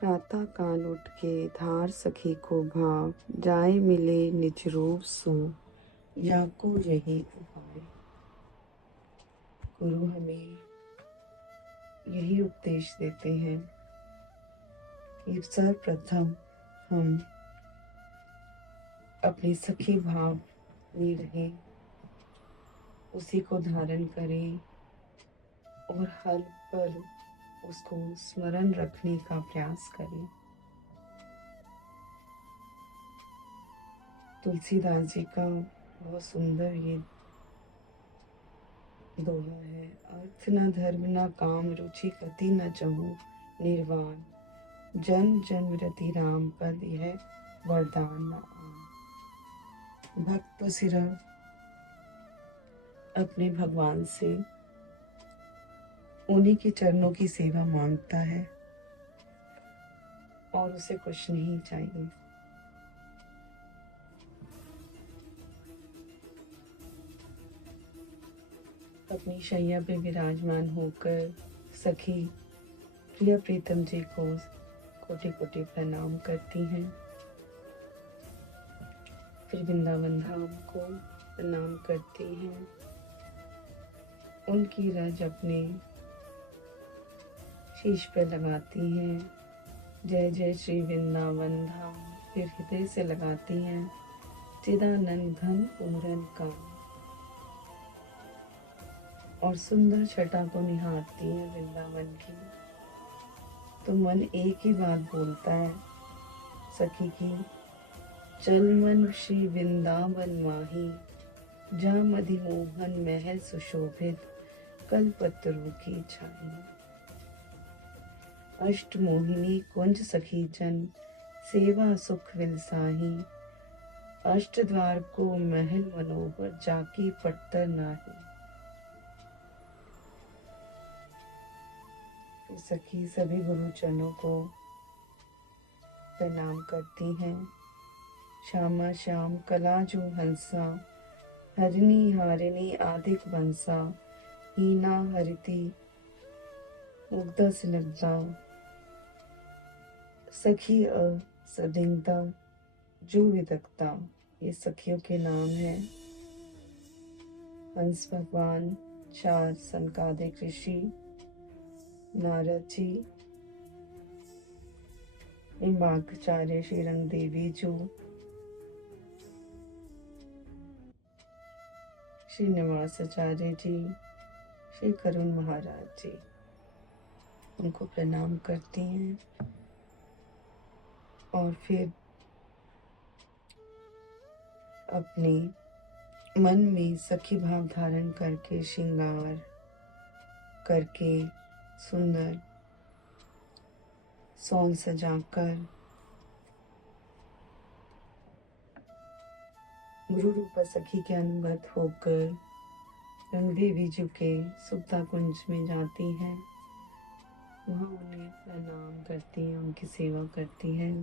प्रातः काल उठ के धार सखी को भाव, जाए मिले निज रूप सो, जाको यही उपाय। गुरु हमें यही उपदेश देते हैं कि सर्वप्रथम हम अपनी सखी भाव में रहें, उसी को धारण करें और हर पल उसको स्मरण रखने का प्रयास करें। तुलसीदास जी का बहुत सुंदर ये दोहा है। अर्थ न धर्म न काम, रुचि गति न चहु निर्वाण, जन्म जन्म रति राम पद, यह वरदान न आन। भक्त तो सिर्फ अपने भगवान से उन्हीं के चरणों की सेवा मांगता है और उसे कुछ नहीं चाहिए। अपनी शैया पे विराजमान होकर सखी प्रिय प्रीतम जी को कोटि कोटि प्रणाम करती हैं। फिर वृंदावन धाम को प्रणाम करती हैं। उनकी रज अपने शीश पे लगाती हैं। जय जय श्री वृंदावन धाम। फिर हृदय से लगाती हैं चिदानंद घन पूरन का, और सुंदर छटा को निहारती हैं वृंदावन की। तो मन एक ही बात बोलता है सखी की, चल मन श्री वृंदावन माही, जा मधि मोहन महल सुशोभित, कल्पतरु की छाई। अष्ट मोहिनी कुंज सखी जन, सेवा सुख विलसाही, अष्ट द्वार को महल मनोहर, जाकी पट्टर नाही। सखी सभी गुरुजनों को प्रणाम करती हैं। श्यामा श्याम कला जो हंसा, हरिणी हारिणी आदिक बंसा, हीना हरिति मुग्धा सिलग्धा, सखी सदिंगता जो विदकता, ये सखियों के नाम हैं। हंस भगवान, चार सनकादिक ऋषि, नारद जी, निम्बार्काचार्य, श्री रंग देवी जो, श्रीनिवासाचार्य जी, श्री करुण महाराज जी, उनको प्रणाम करती हैं। और फिर अपने मन में सखी भाव धारण करके, श्रृंगार करके, सुंदर सौन सजाकर गुरु रूपा सखी के अनुगत होकर रंग देवी जी के सुप्ता कुंज में जाती हैं। वहाँ उन्हें प्रणाम करती हैं, उनकी सेवा करती हैं।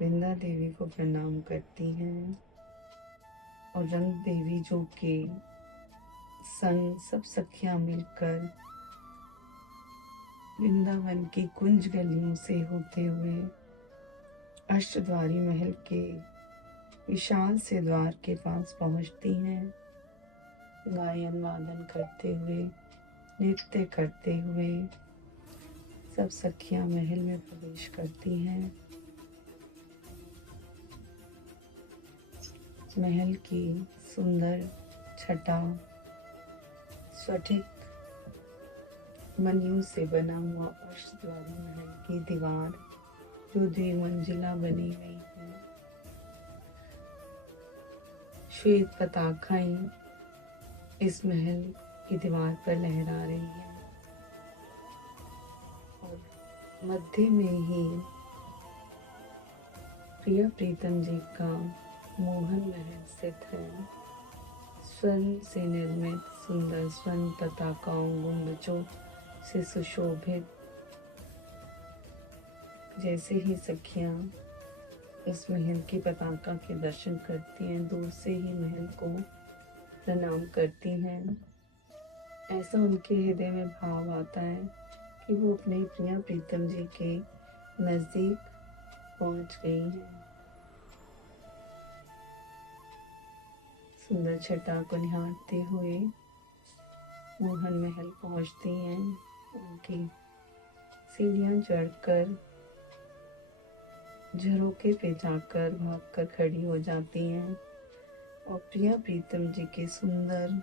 वृंदा देवी को प्रणाम करती हैं और रंग देवी जो के संग सब सखियां मिलकर वृंदावन की कुंज गलियों से होते हुए अष्टद्वारी महल के विशाल से द्वार के पास पहुंचती हैं। गायन वादन करते हुए, नृत्य करते हुए सब सखियां महल में प्रवेश करती हैं। महल की सुंदर छटा स्फटिक मणियों से बना हुआ अष्टद्वारी महल की दीवार जो द्विमंजिला बनी हुई है। श्वेत पताकाएं इस महल की दीवार पर लहरा रही हैं और मध्य में ही प्रिय प्रीतम जी का मोहन महल स्थित है। स्वर्ण से निर्मित सुंदर स्वर्ण पताकाओं, गुंबजों से सुशोभित। जैसे ही सखियां इस महल की पताका के दर्शन करती हैं, दूर से ही महल को प्रणाम करती हैं। ऐसा उनके हृदय में भाव आता है कि वो अपने प्रिय प्रीतम जी के नजदीक पहुंच गई हैं। सुंदर छटा को निहारते हुए मोहन महल पहुंचती हैं। उनकी सीढ़ियां चढ़कर झरोके पे जाकर भागकर खड़ी हो जाती हैं और प्रिया प्रीतम जी के सुंदर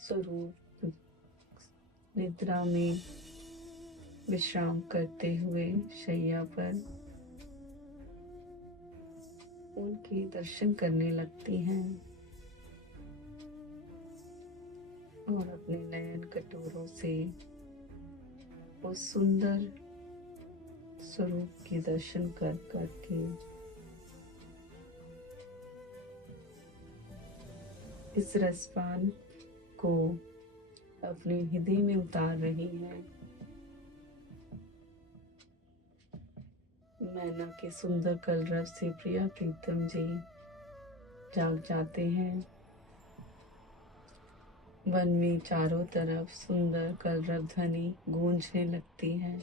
स्वरूप निद्रा में विश्राम करते हुए शैया पर उनके दर्शन करने लगती हैं और अपने नयन कटोरों से उस सुंदर स्वरूप के दर्शन कर करके इस रसपान को अपने हृदय में उतार रही हैं। मैना के सुंदर कलरव से प्रिया प्रीतम जी जाग जाते हैं। वन में चारों तरफ सुंदर कलरव ध्वनि गूंजने लगती है।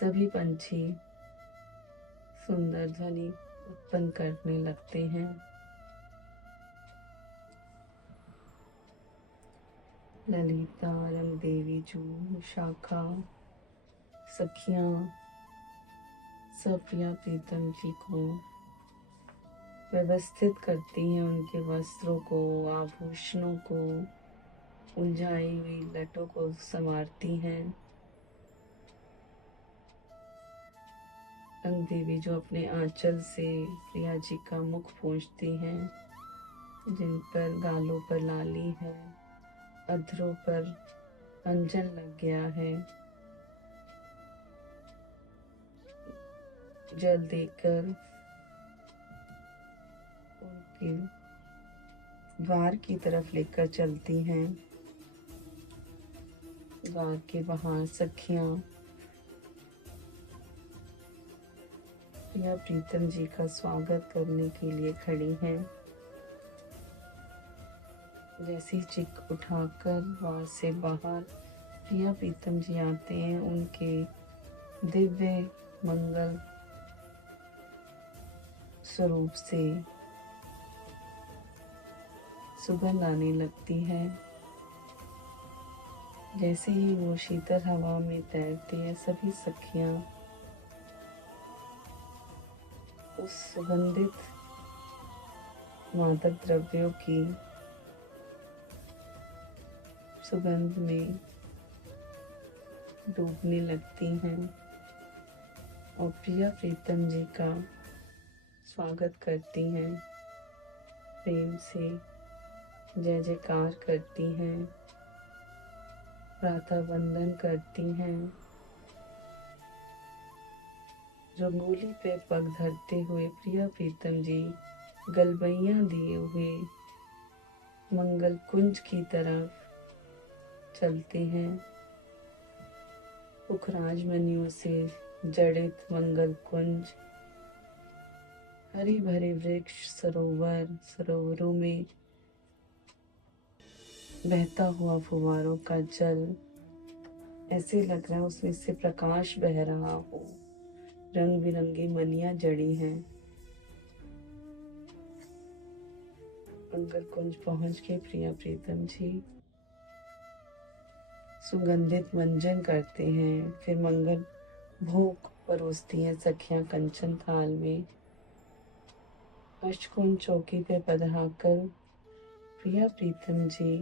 सभी पंछी सुंदर ध्वनि उत्पन्न करने लगते हैं। ललिता, रंग देवी, जू, शाखा, सखियां सब प्रिया प्रीतम जी को व्यवस्थित करती हैं। उनके वस्त्रों को, आभूषणों को, उलझाई हुई लटों को संवारती हैं। रंग देवी जो अपने आंचल से प्रिया जी का मुख पोंछती हैं, जिन पर गालों पर लाली है, अधरों पर अंजन लग गया है, जल देकर उनके द्वार की तरफ लेकर चलती हैं। द्वार के बाहर सखियां प्रिया प्रीतम जी का स्वागत करने के लिए खड़ी हैं। जैसे चिक उठाकर द्वार से बाहर प्रिया प्रीतम जी आते हैं, उनके दिव्य मंगल स्वरूप से सुगंध आने लगती है। जैसे ही वो शीतल हवा में तैरती है, सभी सखियां उस सुगंधित मादक द्रव्यों की सुगंध में डूबने लगती हैं और प्रिया प्रीतम जी का स्वागत करती हैं, प्रेम से जय जयकार करती हैं, प्रातः वंदन करती हैं। रंगोली पे पग धरते हुए प्रिया प्रीतम जी गलबैया दिए हुए मंगल कुंज की तरफ चलते हैं। पुखराज मणियों से जड़ित मंगल कुंज, हरे भरे वृक्ष, सरोवरों में बहता हुआ फुवारों का जल, ऐसे लग रहा है उसमें से प्रकाश बह रहा हो। रंग बिरंगी मनियां जड़ी हैं। मंगल कुंज पहुंच के प्रिया प्रीतम जी सुगंधित मंजन करते हैं, फिर मंगल भोग परोसती हैं सखियां कंचन थाल में। अष्टकोण चौकी पे पधराकर प्रिया प्रीतम जी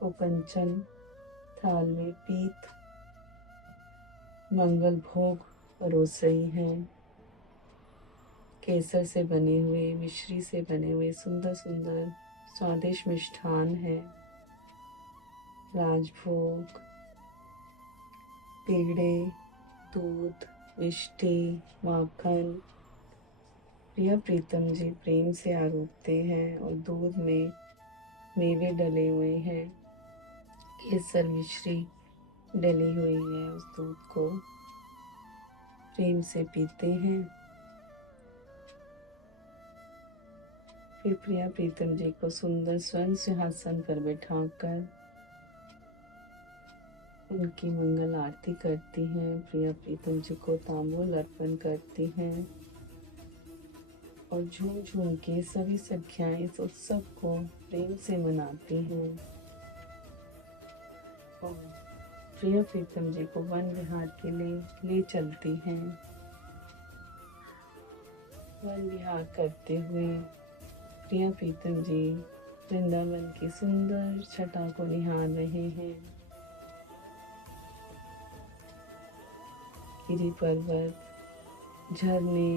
को कंचन थाल में पीत मंगल भोग परोस रही हैं। केसर से बने हुए, मिश्री से बने हुए सुंदर सुंदर स्वादिष्ट मिष्ठान है। राजभोग, पेड़े, दूध, मिष्टी, माखन प्रिया प्रीतम जी प्रेम से आरोपते हैं और दूध में मेवे डले हुए हैं। केसर मिश्री डली हुई है, उस दूध को प्रेम से पीते हैं। फिर प्रिया प्रीतम जी को सुंदर स्वर्ण सिंहासन पर बैठाकर उनकी मंगल आरती करती हैं, प्रिया प्रीतम जी को तांबूल अर्पण करती हैं और झूम झूम के सभी सखियां इस उत्सव को प्रेम से मनाती हैं और प्रिया प्रीतम जी को वन विहार के लिए ले चलती हैं। वन विहार करते हुए प्रिया प्रीतम जी वृंदावन की सुंदर छटा को निहार रहे हैं। गिरी पर्वत, झरने,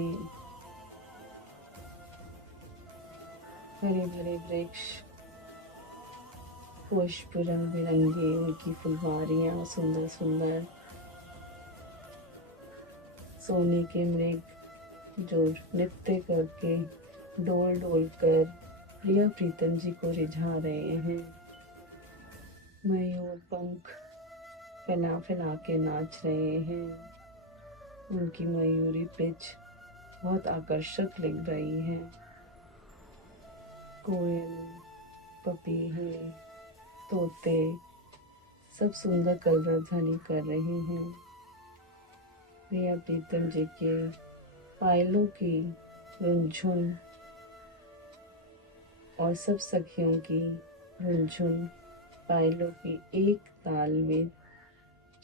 हरे भरे वृक्ष, पुष्प रंग बिरंगे, उनकी फुलवारियां सुंदर सुंदर, सोने के मृग जो नृत्य करके डोल डोल कर प्रिया प्रीतम जी को रिझा रहे हैं। मयूर पंख फैला फैला के नाच रहे हैं। उनकी मयूरी पिच बहुत आकर्षक लग रही है। कोयल, पपीहे, तोते सब सुंदर कलरव कर रहे हैं। प्रिया प्रीतम जी के पायलों की रुनझुन और सब सखियों की रुनझुन पायलों की एक ताल में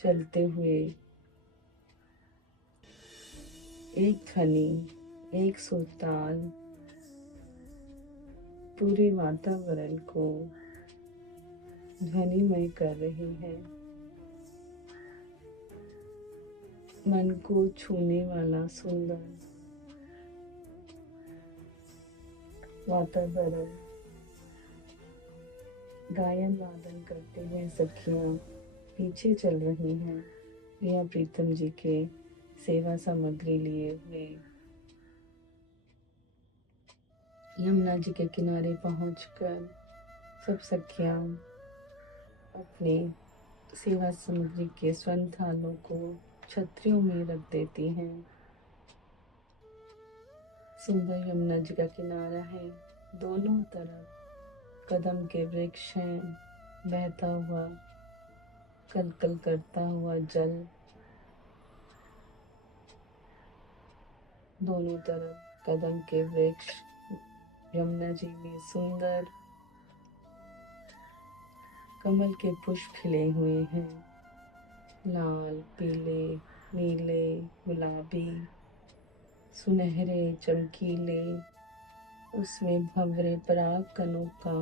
चलते हुए एक ध्वनि, एक सुरताल पूरे वातावरण को ध्वनिमय कर रही है। मन को छूने वाला सुंदर वातावरण, गायन वादन करते हुए सखियां पीछे चल रही हैं प्रिया प्रीतम जी के सेवा सामग्री लिए हुए। यमुना जी के किनारे पहुंचकर सब सखियां अपने सेवा सामग्री के स्वर्ण थालों को छतरियों में रख देती हैं। सुंदर यमुना जी का किनारा है, दोनों तरफ कदम के वृक्ष हैं, बहता हुआ कल कल करता हुआ जल, दोनों तरफ कदम के वृक्ष। यमुना जी में सुंदर कमल के पुष्प खिले हुए हैं, लाल, पीले, नीले, गुलाबी, सुनहरे, चमकीले। उसमें भंवरे पराग कणों का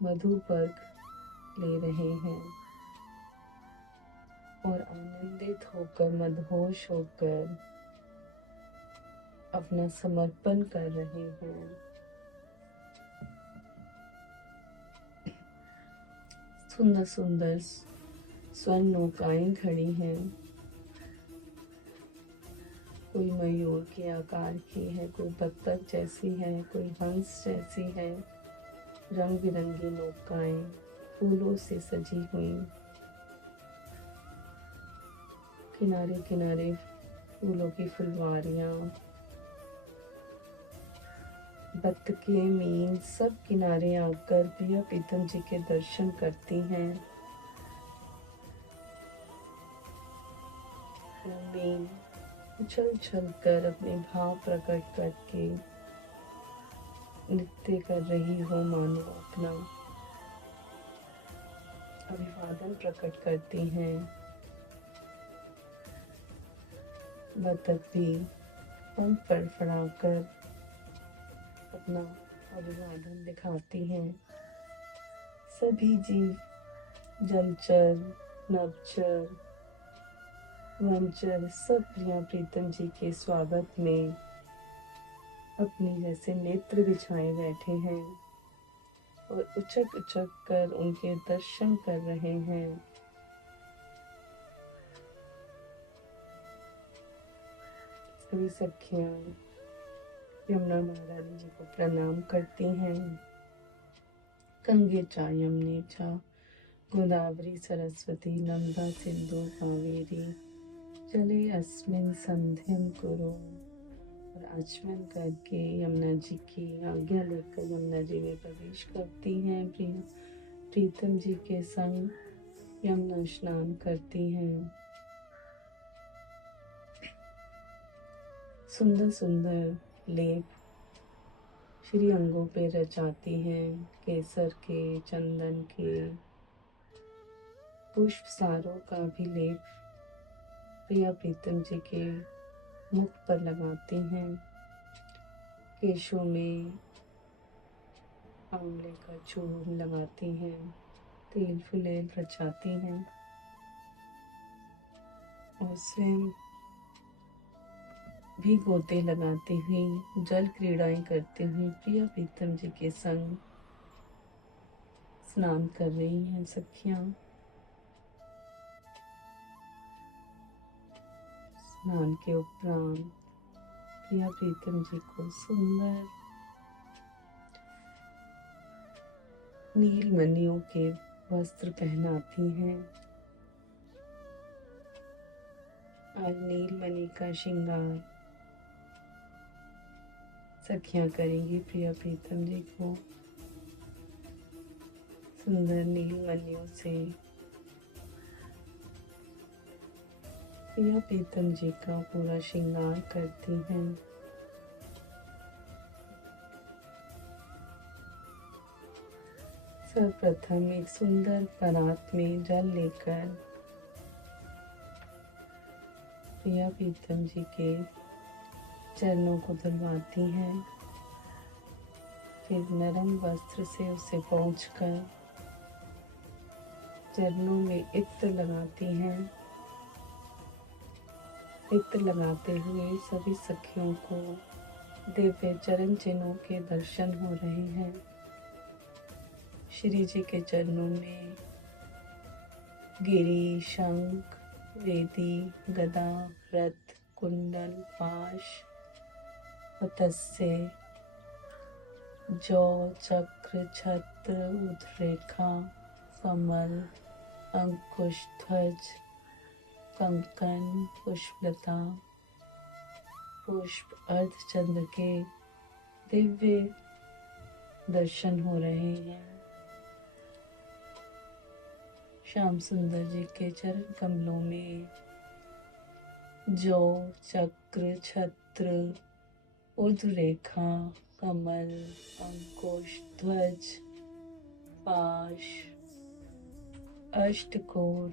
मधुपर्क ले रहे हैं और आनंदित होकर, मदहोश होकर अपना समर्पण कर रहे हैं। सुंदर सुंदर स्वर्ण नौकाएं खड़ी हैं, कोई मयूर के आकार की है, कोई बत्तख जैसी है, कोई हंस जैसी है। रंग बिरंगी नौकाएं फूलों से सजी हुई, किनारे किनारे फूलों की फुलवारियां, बत्तखे, मीन सब किनारे आकर प्रिया प्रीतम जी के दर्शन करती हैं। मीन उछल उछल कर अपने भाव प्रकट करके नृत्य कर रही हो, मानो अपना अभिवादन प्रकट करती हैं। बतख भी पंख फड़फड़ाकर अपना अभिवादन दिखाती हैं। सभी जीव, जलचर, नभचर, वनचर सब प्रिया प्रीतम जी के स्वागत में अपने जैसे नेत्र बिछाए बैठे हैं और उचक उचक कर उनके दर्शन कर रहे हैं। सभी सखियां यमुना महारानी जी को प्रणाम करती हैं। गंगे चा यमुने चा गोदावरी सरस्वती नर्मदा सिंधु कावेरी जले अस्मिन् संध्यम कुरु। और आचमन करके यमुना जी की आज्ञा लेकर यमुना जी में प्रवेश करती हैं प्रिया प्रीतम जी के संग। यमुना स्नान करती हैं। सुंदर सुंदर लेप श्री अंगों पे रचाती हैं, केसर के, चंदन के, पुष्प सारों का भी लेप प्रिया प्रीतम जी के मुख पर लगाती हैं। केशों में आंवले का चूर्ण लगाती हैं, तेल फुलेल रचाती हैं और स्वयं भी गोते लगाती हुई, जल क्रीड़ाएं करती हुई प्रिया प्रीतम जी के संग स्नान कर रही हैं सखियां। स्नान के उपरांत प्रिया प्रीतम जी को सुंदर नीलमणियों के वस्त्र पहनाती हैं। आज नीलमणि का श्रृंगार सखियां करेंगी प्रिया प्रीतम जी को। सुंदर नीलमणियों से प्रिया प्रीतम जी का पूरा श्रृंगार करती हैं। सर्वप्रथम एक सुंदर परात में जल लेकर प्रिया प्रीतम जी के चरणों को धुलवाती हैं। फिर नरम वस्त्र से उसे पोंछकर चरणों में इत्र लगाती हैं। इत्र लगाते हुए सभी सखियों को दिव्य चरण चिन्हों के दर्शन हो रहे हैं। श्री जी के चरणों में गिरी, शंख, वेदी, गदा, रथ, कुंडल, पाश, पतस्य, जौ, चक्र, छत्र, उद्रेखा, कमल, अंकुश, ध्वज, कंकण, पुष्पलता, पुष्प, अर्धचंद्र के दिव्य दर्शन हो रहे हैं। श्याम सुंदर जी के चरण कमलों में जौ, चक्र, छत्र, ऊर्ध्वरेखा, कमल, अंकुश, ध्वज, पाश, अष्टकोण,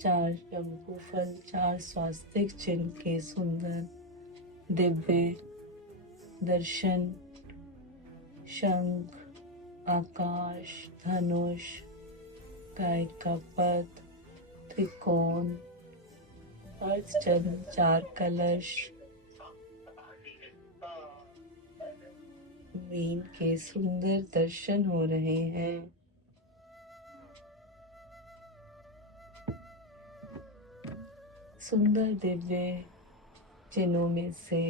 4 शंकु फल, 4 स्वास्तिक चिन्ह के सुंदर दिव्य दर्शन, शंख, आकाश, धनुष, गाय का पद, त्रिकोण, अर्धचंद्र, 4 कलश, मीन के सुंदर दर्शन हो रहे हैं। सुंदर दिव्य चिन्हों में से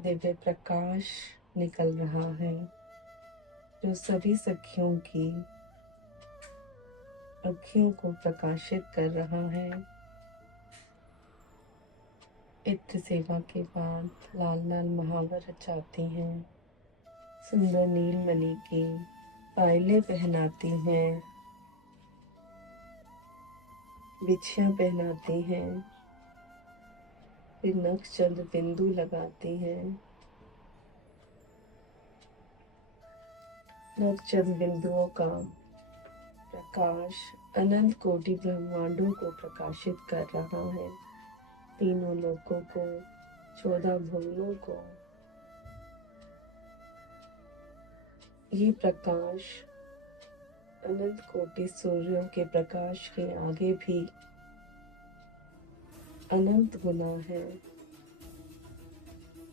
दिव्य प्रकाश निकल रहा है, जो सभी सखियों की अखियों को प्रकाशित कर रहा है। इत्र सेवा के बाद लाल लाल महावर रचाती हैं, सुंदर नीलमणि की पायलें पहनाती हैं, बिछियां पहनाती हैं, फिर नक्षचंद्र बिंदु लगाती हैं। नक्षचंद्र बिंदुओं का प्रकाश अनंत कोटि ब्रह्मांडों को प्रकाशित कर रहा है, तीनों लोकों को, 14 भुवनों को। ये प्रकाश अनंत कोटि सूर्यों के प्रकाश के आगे भी अनंत गुना है।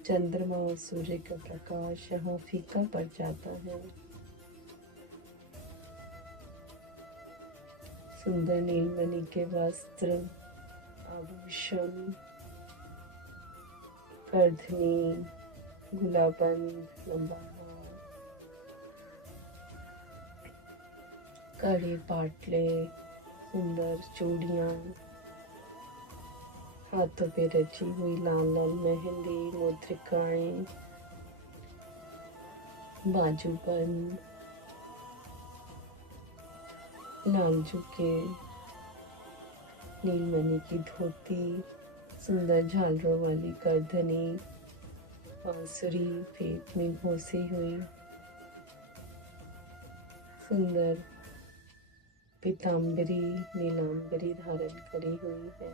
चंद्रमा और सूर्य का प्रकाश यहाँ फीका पड़ जाता है। सुंदर नीलमणि के वस्त्र, आभूषण, करधनी, गुलाबंद, लंबा हार, कड़े, पाटले, सुंदर चूड़ियां, हाथों पे रची हुई लाल लाल मेहंदी, मुद्रिकाएं, बाजूबंद, लालजू के नीलमणि की धोती, सुंदर झालरों वाली करधनी, बांसुरी पेट में घोसी हुई, सुंदर पीताम्बरी नीलांबरी धारण करी हुई है।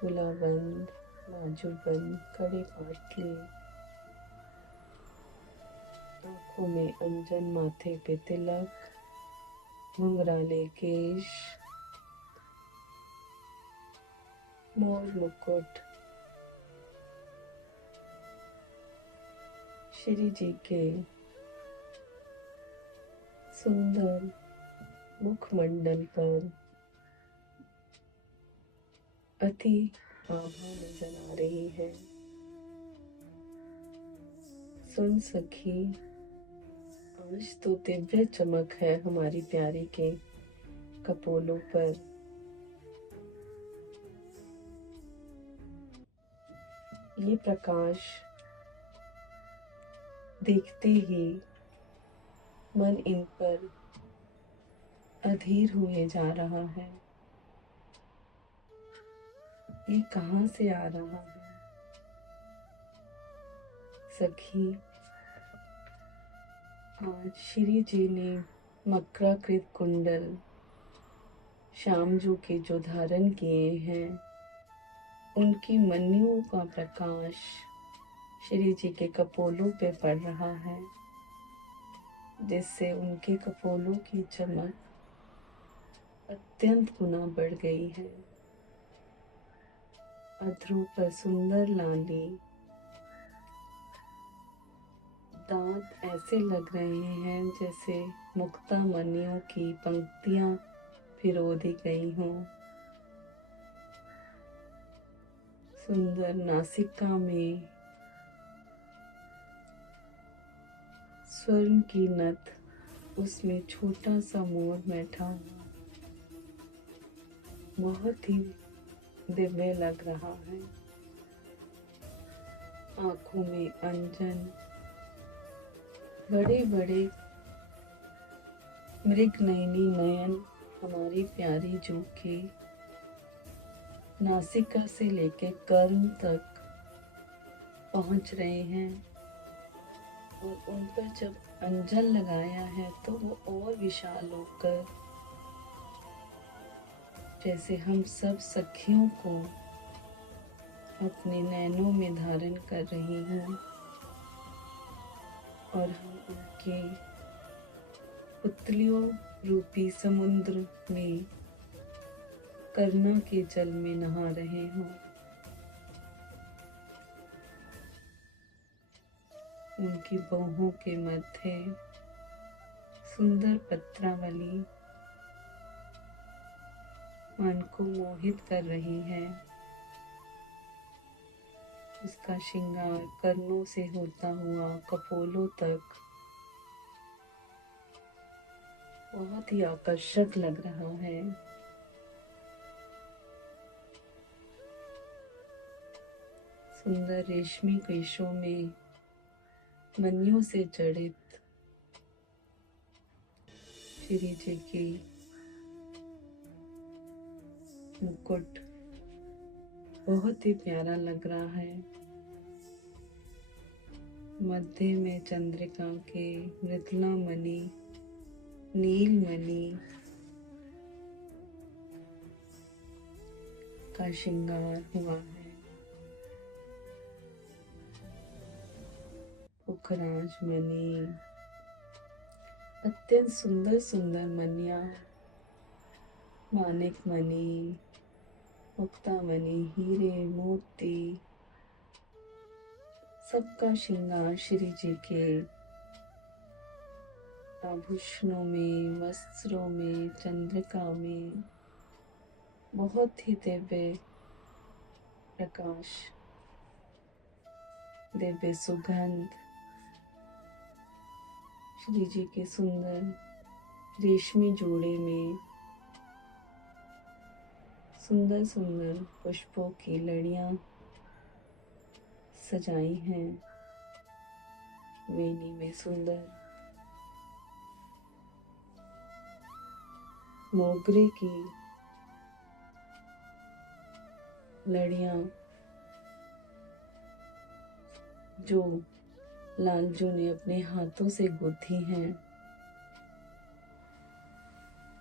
गुलाबंद, बाजूबंद, कड़े पाटली, आंखों में अंजन, माथे पे तिलक, घुंघराले केश, मोर मुकुट, श्री जी के सुंदर मुखमंडल पर अति आभा नजर आ रही है। सुन सखी, आज तो दिव्य चमक है हमारी प्यारी के कपोलों पर। ये प्रकाश देखते ही मन इन पर अधीर हुए जा रहा है। ये कहाँ से आ रहा है? सखी, आज श्री जी ने मकराकृत कुंडल श्यामजू के जो धारण किए हैं, उनकी मणियों का प्रकाश श्री जी के कपोलों पे पड़ रहा है, जिससे उनके कपोलों की चमक अत्यंत गुना बढ़ गई है। अधरों पर सुंदर लाली, दांत ऐसे लग रहे हैं जैसे मुक्ता मणियों की पंक्तियां पिरो दी गई हों। सुंदर नासिका में स्वर्ण की नथ, उसमें छोटा सा मोर बैठा हुआ, बहुत ही दिव्य लग रहा है। आंखों में अंजन, बड़े बड़े मृगनयनी नयन हमारी प्यारी जू के नासिका से लेकर कर्ण तक पहुंच रहे हैं, और उन पर जब अंजन लगाया है तो वो और विशाल होकर जैसे हम सब सखियों को अपने नैनों में धारण कर रही हूँ, और हम उनके पुतलियों रूपी समुद्र में करुणा के जल में नहा रहे हों। उनकी बाहों के मध्य सुंदर पत्रावली मन को मोहित कर रही है। उसका श्रृंगार कर्णों से होता हुआ कपोलों तक बहुत ही आकर्षक लग रहा है। सुंदर रेशमी केशों में मणियों से जड़ित श्री जी की मुकुट बहुत ही प्यारा लग रहा है। मध्य में चंद्रिका के मृदुला मणि, नील मणि का श्रृंगार हुआ है। पुखराज मणि, अत्यंत सुंदर सुंदर मणियां, मानिक मणि, मुक्ता मणि, हीरे मोती, सबका श्रृंगार श्री जी के आभूषणों में, वस्त्रों में, चंद्रिका में बहुत ही दिव्य प्रकाश, दिव्य सुगंध, श्री जी के सुंदर रेशमी जोड़े में सुंदर सुंदर पुष्पों की लड़ियां सजाई हैं। वेणी में सुंदर मोगरे की लड़ियां जो लालजू ने अपने हाथों से गूंथी हैं,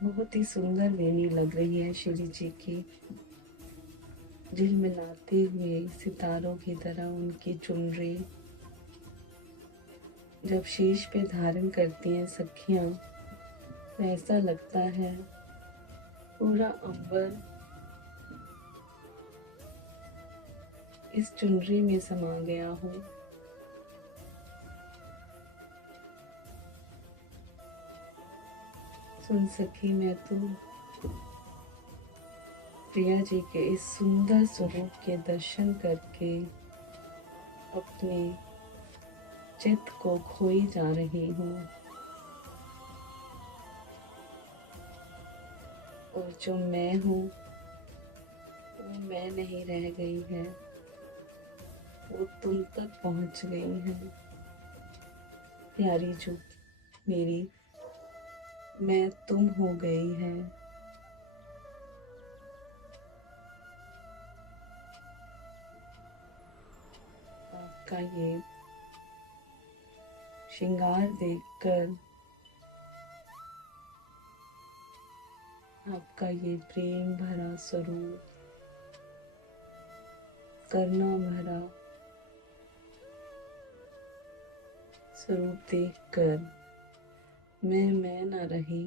बहुत ही सुंदर वेणी लग रही है श्री जी की। झिलमिलाते हुए सितारों की तरह उनकी चुनरी जब शीश पे धारण करती हैं सखियां, तो ऐसा लगता है पूरा अंबर इस चुनरी में समा गया हो। सुन सखी मैं तो प्रिया जी के इस सुंदर स्वरूप के दर्शन करके अपने चित्त को खोई जा रही हूँ, और जो मैं हूँ वो मैं नहीं रह गई है, वो तुम तक पहुँच गई है। प्यारी जो मेरी मैं तुम हो गई है। आपका ये श्रृंगार देखकर, आपका ये प्रेम भरा स्वरूप, करुणा भरा स्वरूप देखकर मैं ना रही,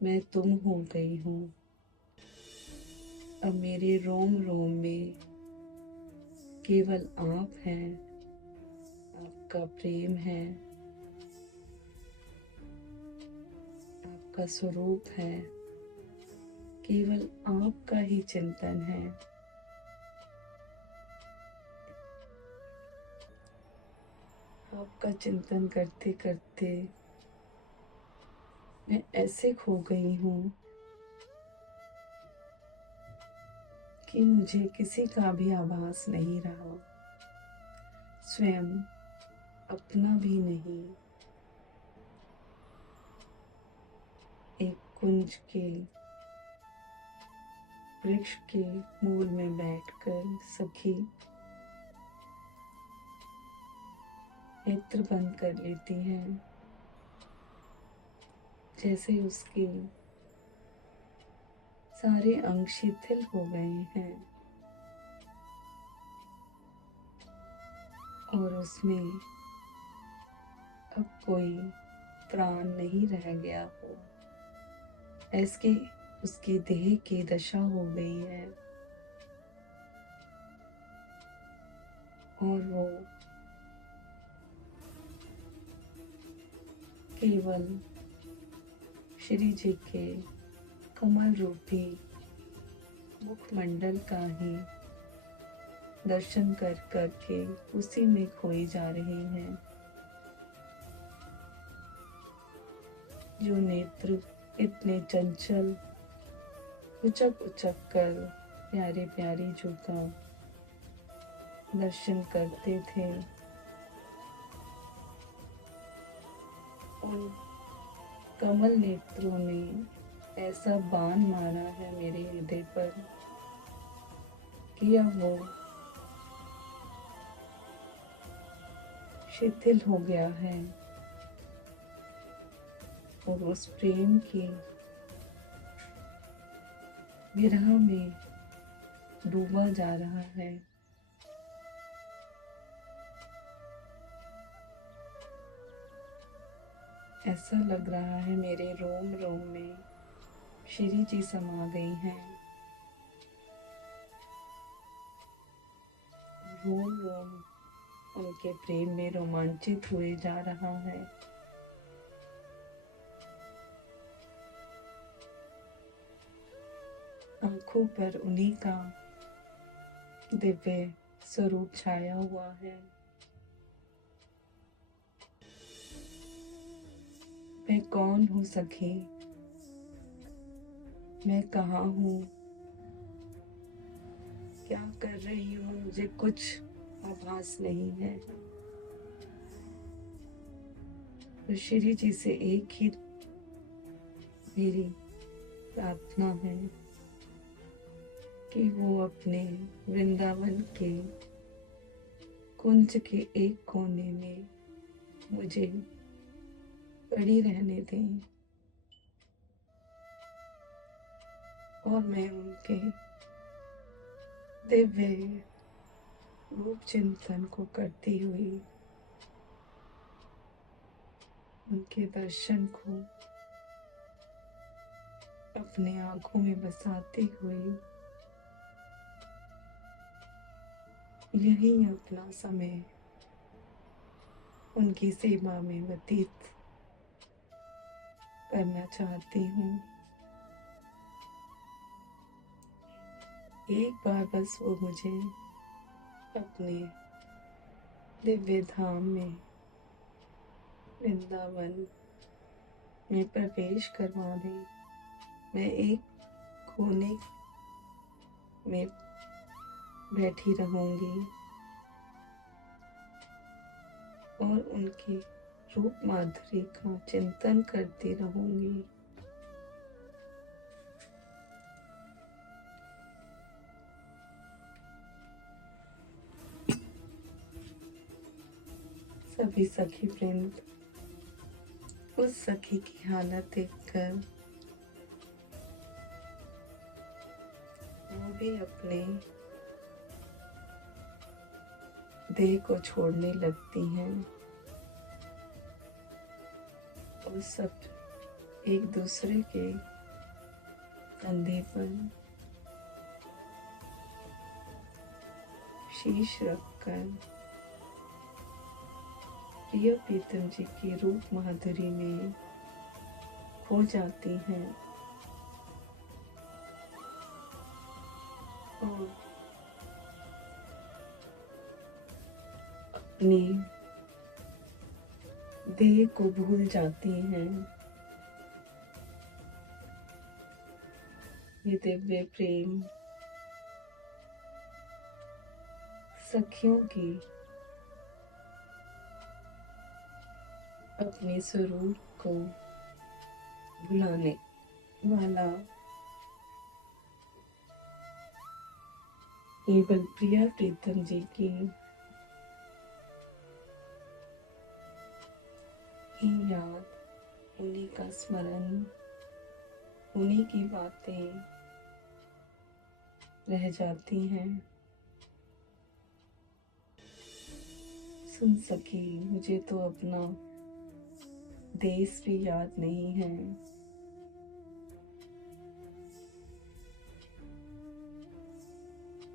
मैं तुम हो गई हूँ। अब मेरे रोम रोम में केवल आप हैं, आपका प्रेम है, आपका स्वरूप है, केवल आपका ही चिंतन है। आपका चिंतन करते करते मैं ऐसे खो गई हूँ कि मुझे किसी का भी आभास नहीं रहा, स्वयं अपना भी नहीं। एक कुंज के वृक्ष के मूल में बैठकर सखी नेत्र बंद कर लेती है, जैसे उसके सारे अंग शिथिल हो गए हैं और उसमें अब कोई प्राण नहीं रह गया हो, ऐसी उसकी देह की दशा हो गई है। और वो केवल श्री जी के कमल रूपी मुखमंडल का ही दर्शन कर करके उसी में खोई जा रही है। जो नेत्र इतने चंचल उचक उचक कर प्यारे प्यारी जो का दर्शन करते थे, उन कमल नेत्रों ने ऐसा बाण मारा है मेरे हृदय पर कि अब वो शिथिल हो गया है और उस प्रेम की विरह में डूबा जा रहा है। ऐसा लग रहा है मेरे रोम रोम में श्री जी समा गई हैं, रोम रोम उनके प्रेम में रोमांचित हुए जा रहा है। आंखों पर उन्हीं का दिव्य स्वरूप छाया हुआ है। मैं कौन हूँ सखी, मैं कहाँ हूँ, क्या कर रही हूँ, मुझे कुछ आभास नहीं है। तो श्री जी से एक ही मेरी प्रार्थना है कि वो अपने वृंदावन के कुंज के एक कोने में मुझे पड़ी रहने दें और मैं उनके दिव्य रूप चिंतन को करती हुई, उनके दर्शन को अपने आंखों में बसाती हुई यही अपना समय उनकी सेवा में व्यतीत करना चाहती हूँ। एक बार बस वो मुझे अपने दिव्य धाम में वृंदावन में प्रवेश करवा दें। मैं एक कोने में बैठी रहूंगी और उनकी रूप माधुरी का चिंतन करती रहूंगी। सभी सखी वृंद उस सखी की हालत देखकर वो भी अपने देह को छोड़ने लगती हैं और सब एक दूसरे के कंधे पर शीश रखकर प्रिय प्रीतम जी की रूप माधुरी में खो जाती हैं और अपनी देह को भूल जाती हैं। ये दिव्य प्रेम सखियों की अपने स्वरूप को भुलाने वाला केवल प्रिया प्रीतम जी की ही याद, उन्हीं का स्मरण, उन्हीं की बातें रह जाती हैं। सुन सकी, मुझे तो अपना देश भी याद नहीं है।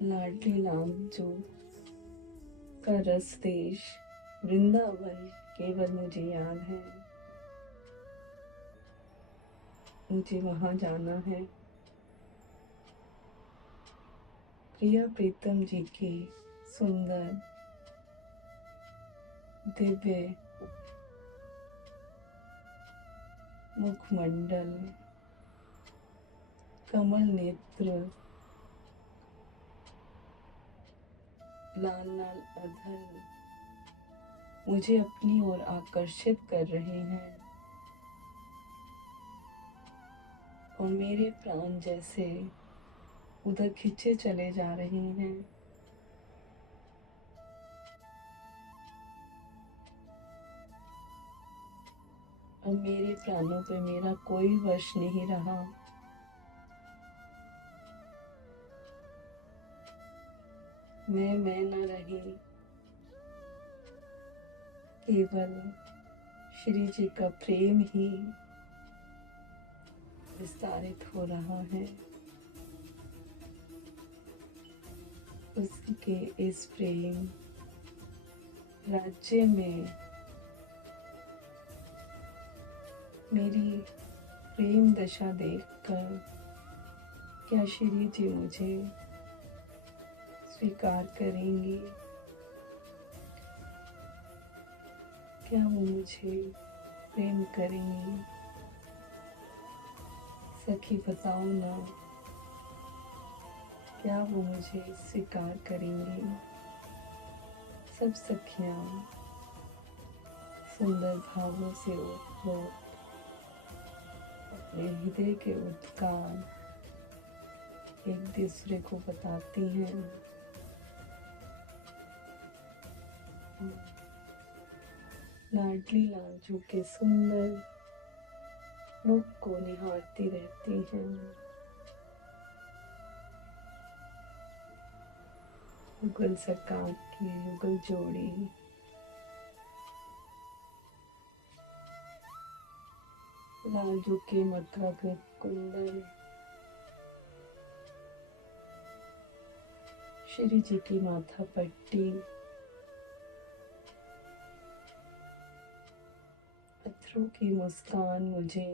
लाडली लाम जो का रस देश वृंदावन केवल मुझे याद है। मुझे वहां जाना है। प्रिया प्रीतम जी की सुंदर दिव्य मुखमंडल, कमल नेत्र, लाल लाल अधर मुझे अपनी ओर आकर्षित कर रहे हैं और मेरे प्राण जैसे उधर खींचे चले जा रहे हैं। अब मेरे प्राणों पे मेरा कोई वश नहीं रहा। मैं न रही, केवल श्री जी का प्रेम ही विस्तारित हो रहा है। उसके इस प्रेम राज्य में मेरी प्रेम दशा देखकर क्या श्री जी मुझे स्वीकार करेंगी? क्या वो मुझे प्रेम करेंगी? सखी बताओ ना, क्या वो मुझे स्वीकार करेंगी? सब सखियां सुंदर भावों से ओतप्रोत अपने हृदय के उद्गार एक दूसरे को बताती हैं। लाडली लालजू के सुंदर मुख को निहारती रहती हैं। युगल सरकार की युगल जोड़ी लालजू के मथागत कुंडल श्री जी की माथा पट्टी पत्थरों की मुस्कान मुझे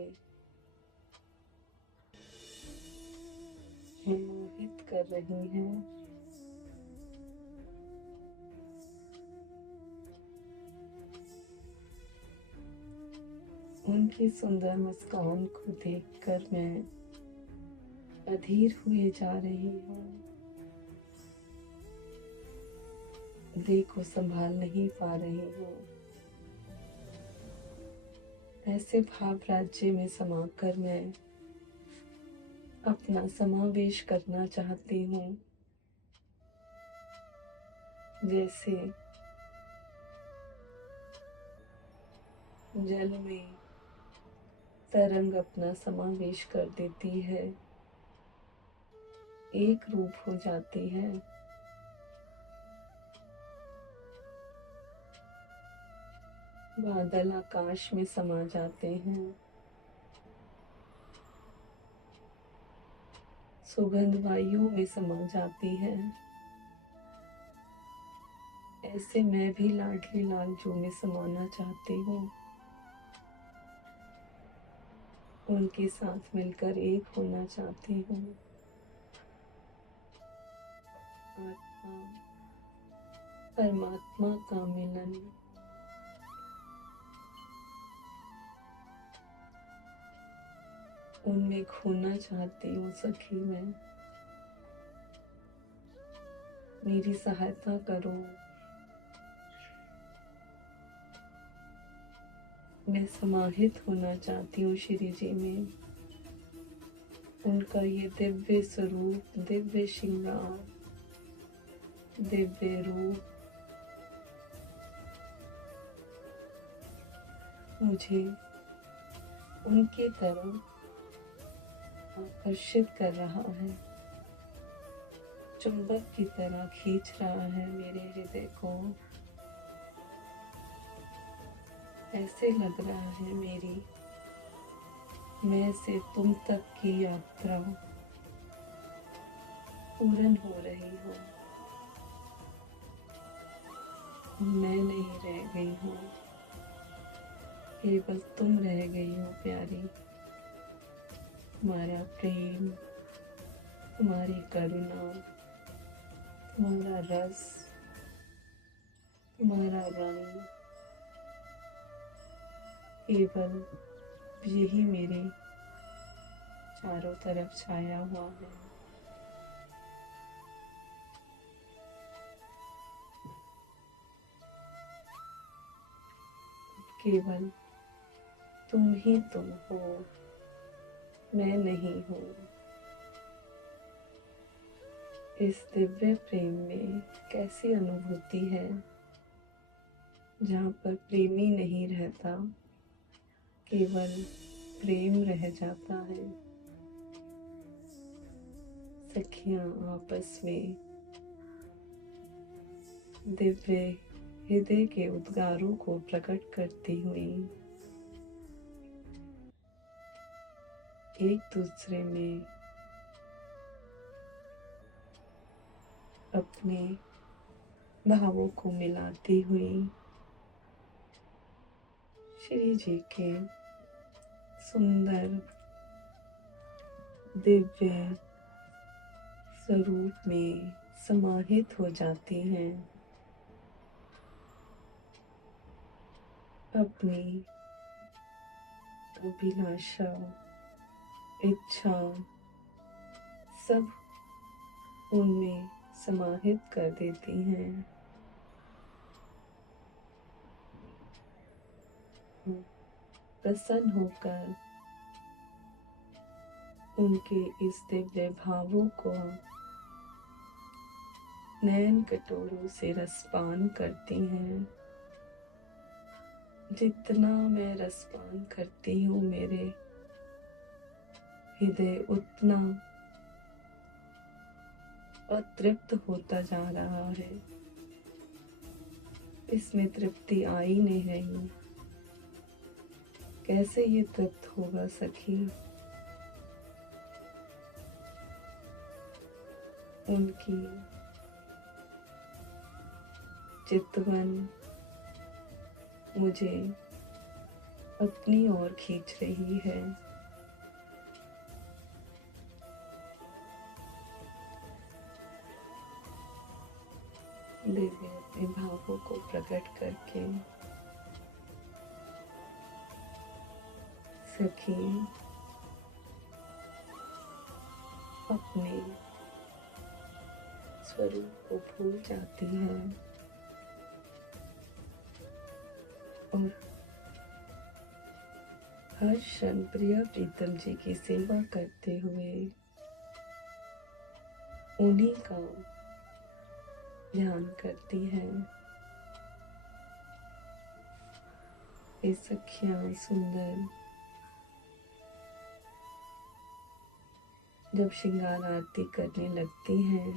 मोहित कर रही है। उनकी सुंदर मुस्कान को देखकर मैं अधीर हुए जा रही हूँ। देह को संभाल नहीं पा रही हूँ। ऐसे भाव राज्य में समाकर मैं अपना समावेश करना चाहती हूँ, जैसे जल में तरंग अपना समावेश कर देती है, एक रूप हो जाती है। बादल आकाश में समा जाते हैं, सुगंध वायु में समा जाती है। ऐसे मैं भी लाडली लालजू में समाना चाहती हूँ, उनके साथ मिलकर एक होना चाहती हूँ। आत्मा परमात्मा का मिलन उनमें खोना चाहती हूँ। सखी मैं, मेरी सहायता करो। मैं समाहित होना चाहती हूँ श्री जी में। उनका ये दिव्य स्वरूप, दिव्य श्रृंगार, दिव्य रूप मुझे उनकी तरफ आकर्षित कर रहा है, चुंबक की तरह खींच रहा है मेरे हृदय को। ऐसे लग रहा है मेरी मैं से तुम तक की यात्रा पूर्ण हो रही हो। मैं नहीं रह गई हूँ, केवल तुम रह गई हो प्यारी। तुम्हारा प्रेम, तुम्हारी करुणा, तुम्हारा रस, तुम्हारा रंग, केवल यही मेरे चारों तरफ छाया हुआ है। केवल तुम ही तुम हो, मैं नहीं हूँ। इस दिव्य प्रेम में कैसी अनुभूति है जहाँ पर प्रेमी नहीं रहता, केवल प्रेम रह जाता है। सखियां आपस में दिव्य हृदय के उद्गारों को प्रकट करती हुई एक दूसरे में अपने भावों को मिलाती हुई श्री जी के सुंदर दिव्य स्वरूप में समाहित हो जाती हैं। अपनी अभिलाषा, इच्छा सब उनमें समाहित कर देती हैं। प्रसन्न होकर उनके इस दिव्य भावों को नैन कटोरों से रसपान करती हैं। जितना मैं रसपान करती हूँ मेरे हृदय उतना अतृप्त होता जा रहा है। इसमें तृप्ति आ ही नहीं रही। कैसे ये तृप्त होगा सखी? उनकी चितवन मुझे अपनी ओर खींच रही है। दिव्य अपने भावों को प्रकट करके सखी अपने स्वरूप को भूल जाती है और हर क्षण प्रिय प्रीतम जी की सेवा करते हुए उन्हीं का ध्यान करती है। ये सखियां सुंदर जब श्रृंगार आरती करने लगती हैं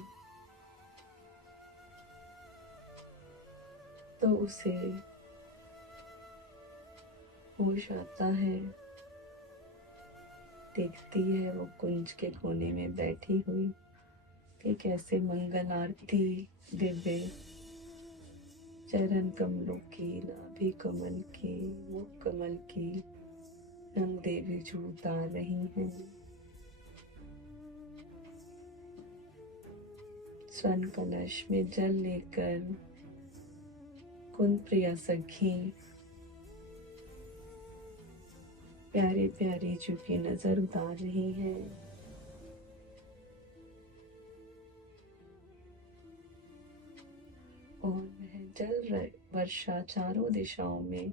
तो उसे होश आता है। देखती है वो कुंज के कोने में बैठी हुई कि कैसे मंगल आरती दिव्य चरण कमलों की, नाभि कमल की, मुख कमल की रंग देवी जो उतार रही हैं। स्वर्ण कलश में जल लेकर कुंद प्रिया सखी प्यारी प्यारी जू की नजर उतार रही है। और वह जल वर्षा चारों दिशाओं में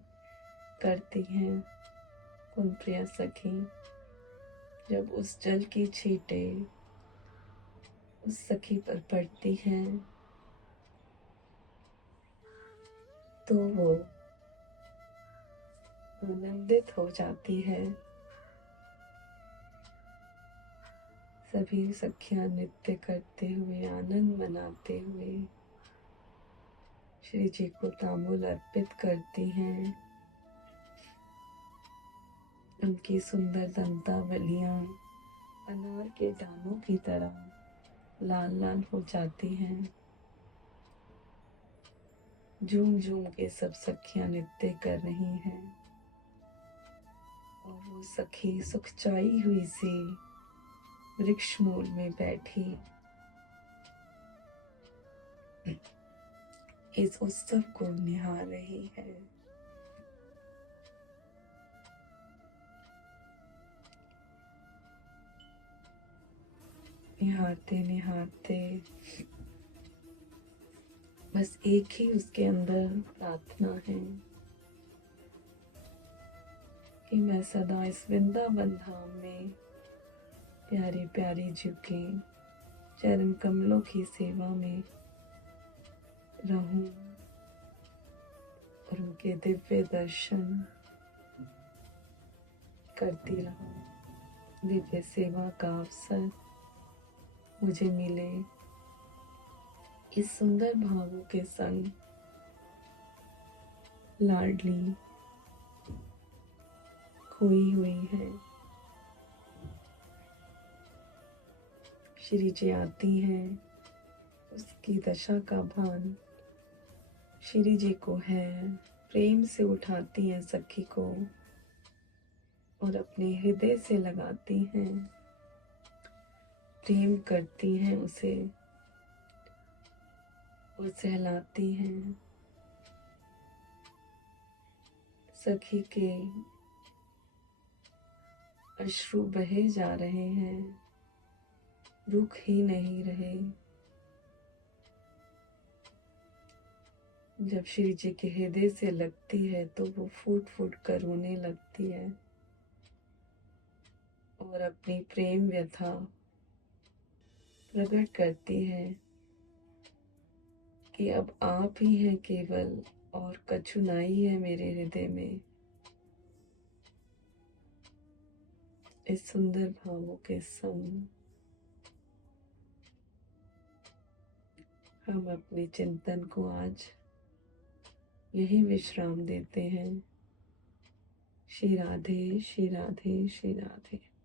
करती हैं। कुंद प्रिया सखी जब उस जल की छींटें उस सखी पर पड़ती हैं तो वो आनंदित हो जाती है। सभी सखियां नृत्य करते हुए, आनंद मनाते हुए श्री जी को तांबूल अर्पित करती हैं। उनकी सुंदर दंतावलियां अनार के दानों की तरह लाल लाल हो जाती हैं। झूम झूम के सब सखियां नृत्य कर रही हैं और वो सखी सुखचाई हुई सी वृक्ष मूल में बैठी इस उत्सव को निहार रही है। निहारते निहारते बस एक ही उसके अंदर प्रार्थना है कि मैं सदा इस वृंदावन धाम में प्यारी प्यारी जी के चरण कमलों की सेवा में रहूं और उनके दिव्य दर्शन करती रहूं। दिव्य सेवा का अवसर मुझे मिले। इस सुंदर भावों के संग लाडली खोई हुई है। श्री जी आती हैं, उसकी दशा का भान श्री जी को है। प्रेम से उठाती हैं सखी को और अपने हृदय से लगाती हैं, प्रेम करती हैं उसे और सहलाती हैं। सखी के अश्रु बहे जा रहे हैं, रुक ही नहीं रहे। जब श्री जी के हृदय से लगती है तो वो फूट फूट कर रोने लगती है और और अपनी प्रेम व्यथा प्रकट करती है कि अब आप ही हैं केवल और कछुनाई है मेरे हृदय में। इस सुंदर भावों के संग हम अपने चिंतन को आज यही विश्राम देते हैं। श्री राधे, श्री राधे, श्री राधे।